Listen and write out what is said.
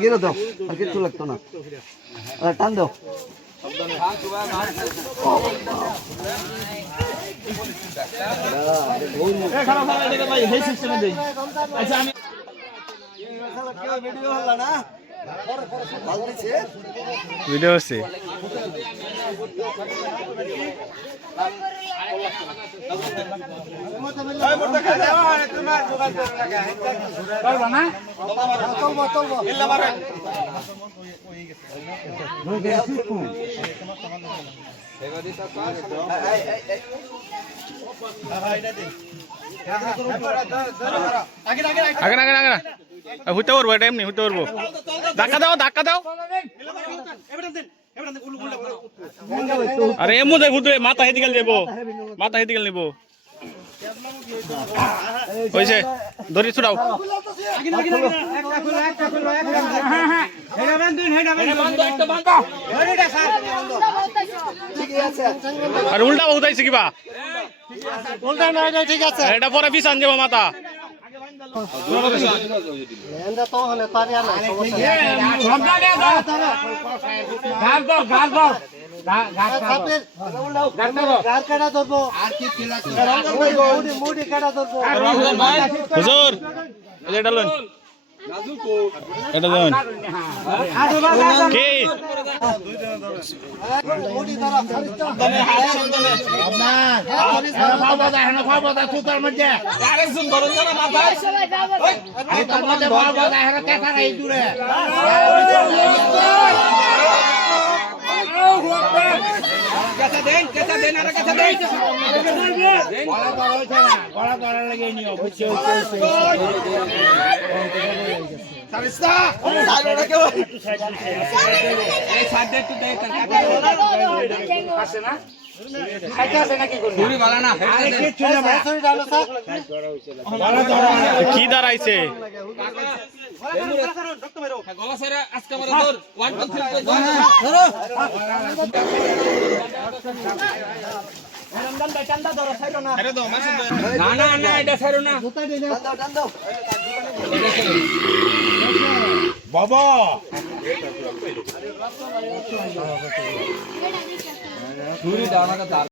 গিরো দাও আর কিছু লাগতো না টান দাও ভিডিও আছে হইতে পারবো এটা এমনি হইতে পারবো ধাক্কা দাও আরে এমন ঘুরতে মাথা হেঁটে গেল যাবো মাথা হেঁটে গেল নিবো হয়েছে ধরি ছুটাও আর উল্টা উঠাইছে কিবা এটা পরে পিছান যাবো মাথা হুজুর এটা লন এটা লন কি কি দাঁড়াইছে বাবা